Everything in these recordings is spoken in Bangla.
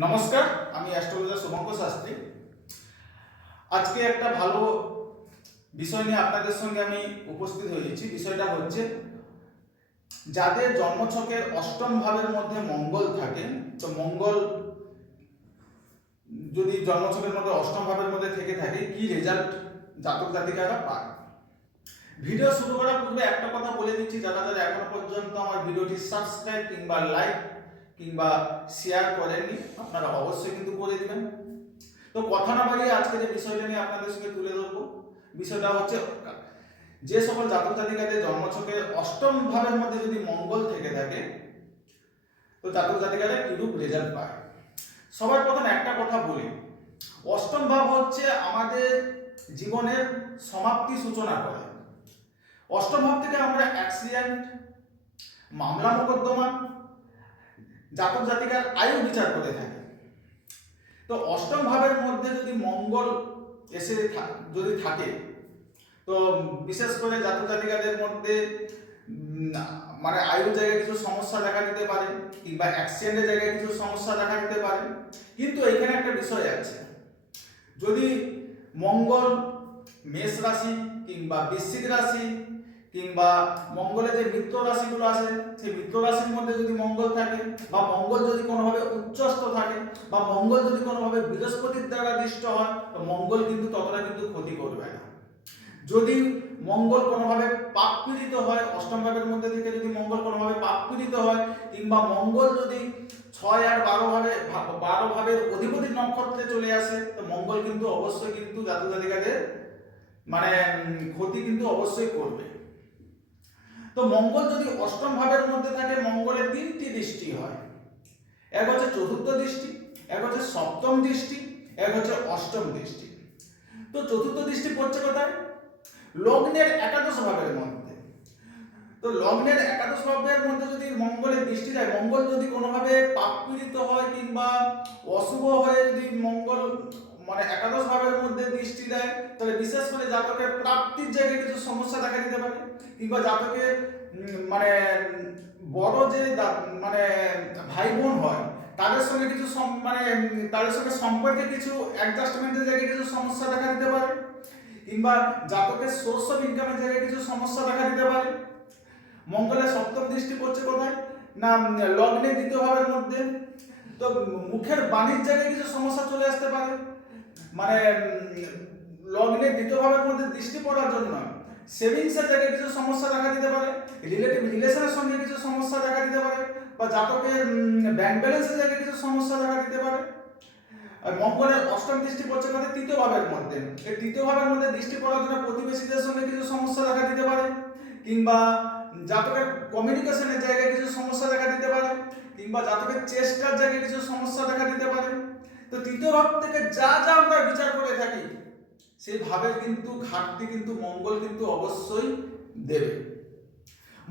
নমস্কার, আমি অ্যাস্ট্রোলজার শুভঙ্কর শাস্ত্রী। আজকে একটা ভালো বিষয় নিয়ে আপনাদের সঙ্গে আমি উপস্থিত হয়েছি। বিষয়টা হচ্ছে, যাদের জন্মছকের অষ্টম ভাবের মধ্যে মঙ্গল থাকে, তো মঙ্গল যদি জন্মছকের মধ্যে অষ্টম ভাবের মধ্যে থেকে থাকে, কি রেজাল্ট জাতক জাতিকারা পায়। ভিডিও শুরু করার পূর্বে একটা কথা বলে দিচ্ছি, যারা যারা এখনো পর্যন্ত আমার ভিডিওটি সাবস্ক্রাইব কিংবা লাইক কিংবা শেয়ার করেননি, আপনারা অবশ্যই কিন্তু করে দিবেন। তো কথা না বাড়িয়ে আজকে যে বিষয়টা নিয়ে আপনাদের সঙ্গে তুলে ধরবো, বিষয়টা হচ্ছে যে সকল জাতক জাতিকাদের জন্মছকের অষ্টম ভাবের মধ্যে যদি মঙ্গল থেকে থাকে, তো জাতক জাতিকারা কিরূপ রেজাল্ট পায়। সবার প্রথম একটা কথা বলি, অষ্টম ভাব হচ্ছে আমাদের জীবনের সমাপ্তি সূচনা করে। অষ্টম ভাব থেকে আমরা অ্যাক্সিডেন্ট, মামলা মোকদ্দমা, জাতক জাতিকার আয়ু বিচার করে থাকি। তো অষ্টম ভাবের মধ্যে যদি মঙ্গল এসে যদি থাকে, তো বিশেষ করে জাতক জাতিকাদের মধ্যে মানে আয়ুর জায়গায় কিছু সমস্যা দেখা দিতে পারে, কিংবা অ্যাক্সিডেন্টের জায়গায় কিছু সমস্যা দেখা দিতে পারে। কিন্তু এখানে একটা বিষয় আছে, যদি মঙ্গল মেষ রাশি কিংবা বৃশ্চিক রাশি কিংবা মঙ্গলের যে মিত্র রাশিগুলো আছে, সেই মিত্র রাশির মধ্যে যদি মঙ্গল থাকে, বা মঙ্গল যদি কোনোভাবে উচ্চস্থ থাকে, বা মঙ্গল যদি কোনোভাবে বৃহস্পতির দ্বারা দৃষ্ট হয়, তো মঙ্গল কিন্তু ততটা কিন্তু ক্ষতি করবে না। যদি মঙ্গল কোনোভাবে পাপ পীড়িত হয়, অষ্টম ভাবের মধ্যে থেকে যদি মঙ্গল কোনোভাবে পাপ পীড়িত হয়, কিংবা মঙ্গল যদি 6 আর 12 ভাবের অধিপতি নক্ষত্রে চলে আসে, তো মঙ্গল কিন্তু অবশ্যই কিন্তু জাতক জাতিকাদের মানে ক্ষতি কিন্তু অবশ্যই করবে। তো মঙ্গল যদি অষ্টম ভাবের মধ্যে থাকে, মঙ্গলের 3টি দৃষ্টি হয়। এক হচ্ছে চতুর্থ দৃষ্টি, এক হচ্ছে সপ্তম দৃষ্টি, এক হচ্ছে অষ্টম দৃষ্টি। তো চতুর্থ দৃষ্টি পড়ছে কোথায়? লগ্নের একাদশ ভাবের মধ্যে। তো লগ্নের একাদশ ভাবের মধ্যে যদি মঙ্গলের দৃষ্টি দেয়, মঙ্গল যদি কোনোভাবে পাপ পীড়িত হয় কিংবা অশুভ হয়ে যদি মঙ্গল মানে একাদশ ভাবের মধ্যে দৃষ্টি দেয়, তাহলে বিশেষ করে জাতকের প্রাপ্তির জায়গায় কিছু সমস্যা দেখা দিতে পারে, কিংবা জাতকের মানে বড় যে মানে ভাই বোন হয়, তাদের সঙ্গে কিছু মানে তাদের সঙ্গে সম্পর্কে কিছু অ্যাডজাস্টমেন্টের জায়গায় কিছু সমস্যা দেখা দিতে পারে, কিংবা জাতকের সোর্স অফ ইনকামের জায়গায় কিছু সমস্যা দেখা দিতে পারে। মঙ্গলের সপ্তম দৃষ্টি পড়ছে কোথায়? না লগ্নের দ্বিতীয় ভাবের মধ্যে। তো মুখের বাণীর জায়গায় কিছু সমস্যা চলে আসতে পারে। মানে লগ্নের দ্বিতীয় ভাবের মধ্যে দৃষ্টি পড়ার জন্য সেভিংসের জায়গায় কিছু সমস্যা দেখা দিতে পারে, রিলেটিভ রিলেশনের সঙ্গে কিছু সমস্যা দেখা দিতে পারে, বা জাতকের ব্যাংক ব্যালেন্সের জায়গায় কিছু সমস্যা দেখা দিতে পারে। আর মঙ্গলের অষ্টম দৃষ্টি পড়ছে কোথায়? তৃতীয় ভাবের মধ্যে। এই তৃতীয় ভাবের মধ্যে দৃষ্টি পড়ার জন্য প্রতিবেশীদের সঙ্গে কিছু সমস্যা দেখা দিতে পারে, কিংবা জাতকের কমিউনিকেশনের জায়গায় কিছু সমস্যা দেখা দিতে পারে, কিংবা জাতকের চেষ্টার জায়গায় কিছু সমস্যা দেখা দিতে পারে। তো তৃতীয় ভাব থেকে যা যা আমরা বিচার করে থাকি, সেই ভাবের কিন্তু ঘাটতি কিন্তু মঙ্গল কিন্তু অবশ্যই দেবে।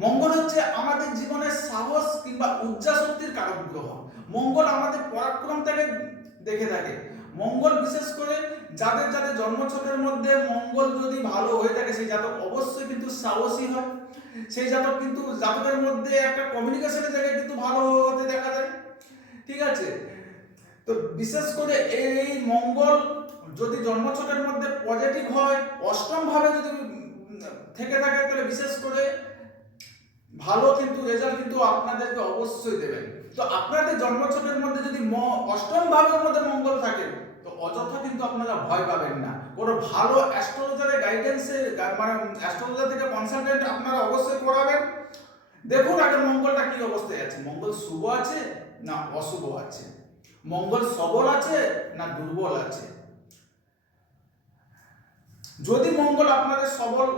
মঙ্গল হচ্ছে আমাদের জীবনের সাহস কিংবা উর্জা শক্তির কারক গ্রহ। মঙ্গল আমাদের পরাক্রমটাকে দেখে থাকে। মঙ্গল বিশেষ করে যাদের যাদের জন্মছকের মধ্যে মঙ্গল যদি ভালো হয়ে থাকে, সেই জাতক অবশ্যই কিন্তু সাহসী হয়। সেই জাতক কিন্তু জাতকের মধ্যে একটা কমিউনিকেশনের জায়গায় কিন্তু ভালো হতে দেখা যায়। ঠিক আছে, তো বিশেষ করে এই মঙ্গল যদি জন্মছকের মধ্যে পজিটিভ হয়, অষ্টম ভাবে যদি থেকে থাকে, তাহলে বিশেষ করে ভালো কিন্তু রেজাল্ট কিন্তু আপনাদেরকে অবশ্যই দেবেন। তো আপনাদের জন্মছকের মধ্যে যদি অষ্টম ভাবের মধ্যে মঙ্গল থাকে, তো অযথা কিন্তু আপনারা ভয় পাবেন না। কোনো ভালো অ্যাস্ট্রোলজারের গাইডেন্সে মানে অ্যাস্ট্রোলজার থেকে কনসালটেন্ট আপনারা অবশ্যই করাবেন। দেখুন আগে মঙ্গলটা কি অবস্থায় আছে, মঙ্গল শুভ আছে না অশুভ আছে, মঙ্গল সবল আছে না দুর্বল আছে। যদি মঙ্গল আপনাদের সবল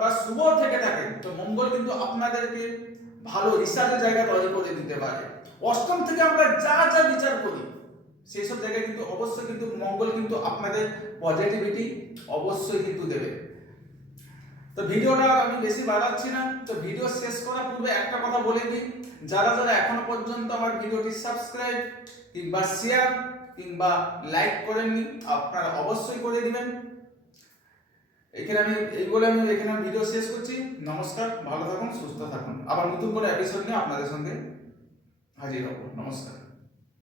বা শুভ থেকে থাকে, তো মঙ্গল কিন্তু আপনাদেরকে ভালো রিসার্চের জায়গা তৈরি করে দিতে পারে। অষ্টম থেকে আমরা যা যা বিচার করি, সেই সব জায়গায় কিন্তু অবশ্যই কিন্তু মঙ্গল কিন্তু আপনাদের পজিটিভিটি অবশ্যই কিন্তু দেবে। তো ভিডিওটা আমি বেশি বাড়াচ্ছি না। তো ভিডিও শেষ করার পূর্বে একটা কথা বলে দিই, যারা যারা এখনো পর্যন্ত আমার ভিডিওটি সাবস্ক্রাইব কিংবা শেয়ার কিংবা লাইক করেননি, আপনারা অবশ্যই করে দিবেন। আমি এখানে ভিডিও শেষ করছি। নমস্কার, ভালো থাকুন, সুস্থ থাকুন। আবার নতুন করে এপিসোড নিয়ে আপনাদের সঙ্গে হাজির হব। নমস্কার।